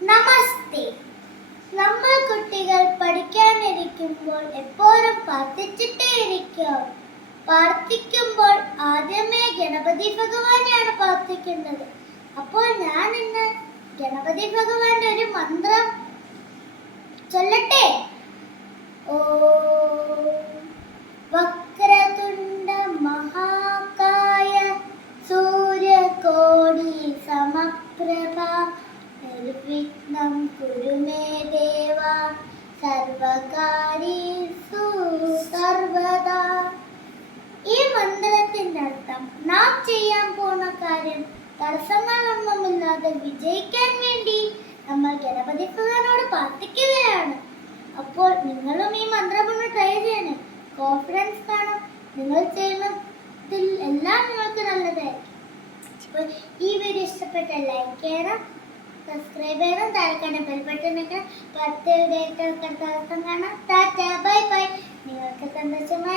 നമസ്തേ. നമ്മൾ കുട്ടികൾ പഠിക്കാനിരിക്കുമ്പോൾ എപ്പോഴും പ്രാർത്ഥിക്കുമ്പോൾ ആദ്യമേ ഗണപതി ഭഗവാനെയാണ് പ്രാർത്ഥിക്കുന്നത്. അപ്പോൾ ഞാൻ ഇന്ന് ഗണപതി ഭഗവാന്റെ ഒരു മന്ത്രം ചൊല്ലട്ടെ. ഓം വക്രതുണ്ട മഹാകായ സൂര്യകോടി സമപ്രഭ നിർവിഘ്നം കുരു മേ ദേവ സർവകാര്യേഷു സർവദാ. ഈ മന്ത്രത്തിന്റെ അർത്ഥം നാം ചെയ്യാൻ പോകുന്ന കാര്യം തടസ്സങ്ങളൊന്നുമില്ലാതെ വിജയിക്കാൻ വേണ്ടി നമ്മൾ ഗണപതി ഭഗവാനോട് പ്രാർത്ഥിക്കുകയാണ്. അപ്പോൾ നിങ്ങളും ഈ മന്ത്രം ഒന്ന് ട്രൈ ചെയ്യണേ. കോൺഫിഡൻസ് കാണും. നിങ്ങൾ ചെയ്യുന്നതിൽ എല്ലാം നിങ്ങൾക്ക് നല്ലതായിരിക്കും. അപ്പോൾ ഈ വീഡിയോ ഇഷ്ടപ്പെട്ട ലൈക്ക് ചെയ്യണം, സബ്സ്ക്രൈബ് ചെയ്യണം, താഴെ ബെൽ ബട്ടൺ ഒക്കെ 10 ദിവസം കാണാം. Tata, bye bye. നിങ്ങൾക്ക് സന്തോഷമായി